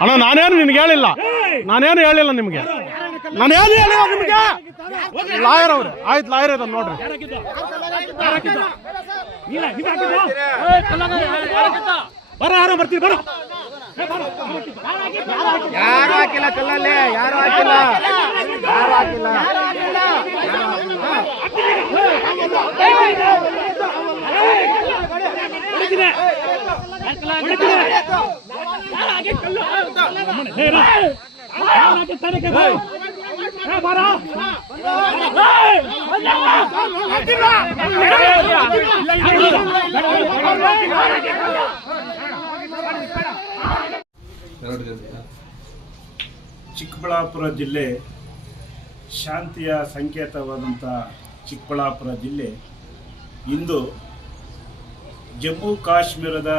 ಅಣ್ಣ ನಾನೇನು ನಿನ್ಗೆ ಹೇಳಿಲ್ಲ. ನಾನೇನು ಹೇಳಿಲ್ಲ ನಿಮ್ಗೆ. ನಾನೇನು ಹೇಳಿ ನಿಮ್ಗೆ ಲಾಯರ್ ಅವ್ರೆ ಆಯ್ತು ಲಾಯರ್ ಇದಾರೆ ನೋಡ್ರಿ ಬರ ಯಾರ ಬರ್ತೀವಿ ಬರ ಯಾರು ಹಾಕಿಲ್ಲ ಕಲ್ಲಲ್ಲಿ ಯಾರು ಹಾಕಿಲ್ಲ ಯಾರು ಹಾಕಿಲ್ಲ ಚಿಕ್ಕಬಳ್ಳಾಪುರ ಜಿಲ್ಲೆ ಶಾಂತಿಯ ಸಂಕೇತವಾದಂಥ ಚಿಕ್ಕಬಳ್ಳಾಪುರ ಜಿಲ್ಲೆ. ಇಂದು ಜಮ್ಮು ಕಾಶ್ಮೀರದ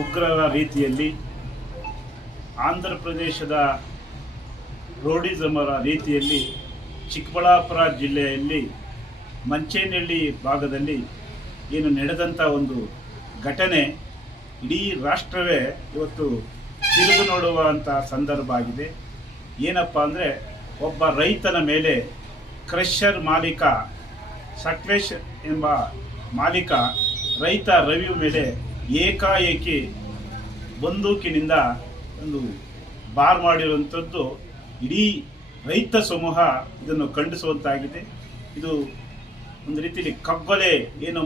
ಉಗ್ರರ ರೀತಿಯಲ್ಲಿ ಆಂಧ್ರ ಪ್ರದೇಶದ ರೋಡಿಸಮರ ರೀತಿಯಲ್ಲಿ ಚಿಕ್ಕಬಳ್ಳಾಪುರ ಜಿಲ್ಲೆಯಲ್ಲಿ ಮಂಚೇನಹಳ್ಳಿ ಭಾಗದಲ್ಲಿ ಏನು ನಡೆದಂಥ ಒಂದು ಘಟನೆ ಇಡೀ ರಾಷ್ಟ್ರವೇ ಇವತ್ತು ತಿರುಗು ನೋಡುವಂಥ ಸಂದರ್ಭ ಆಗಿದೆ. ಏನಪ್ಪ ಅಂದರೆ ಒಬ್ಬ ರೈತನ ಮೇಲೆ ಕ್ರಷರ್ ಮಾಲೀಕ, ಸಕ್ಲೇಶ್ ಎಂಬ ಮಾಲೀಕ ರೈತ ರವಿ ಮೇಲೆ ಏಕಾಏಕಿ ಬಂದೂಕಿನಿಂದ ಒಂದು ಬಾರ್ ಮಾಡಿರುವಂಥದ್ದು ಇಡೀ ರೈತ ಸಮೂಹ ಇದನ್ನು ಖಂಡಿಸುವಂತಾಗಿದೆ. ಇದು ಒಂದು ರೀತಿಯಲ್ಲಿ ಕಬ್ಬಲೆ ಏನು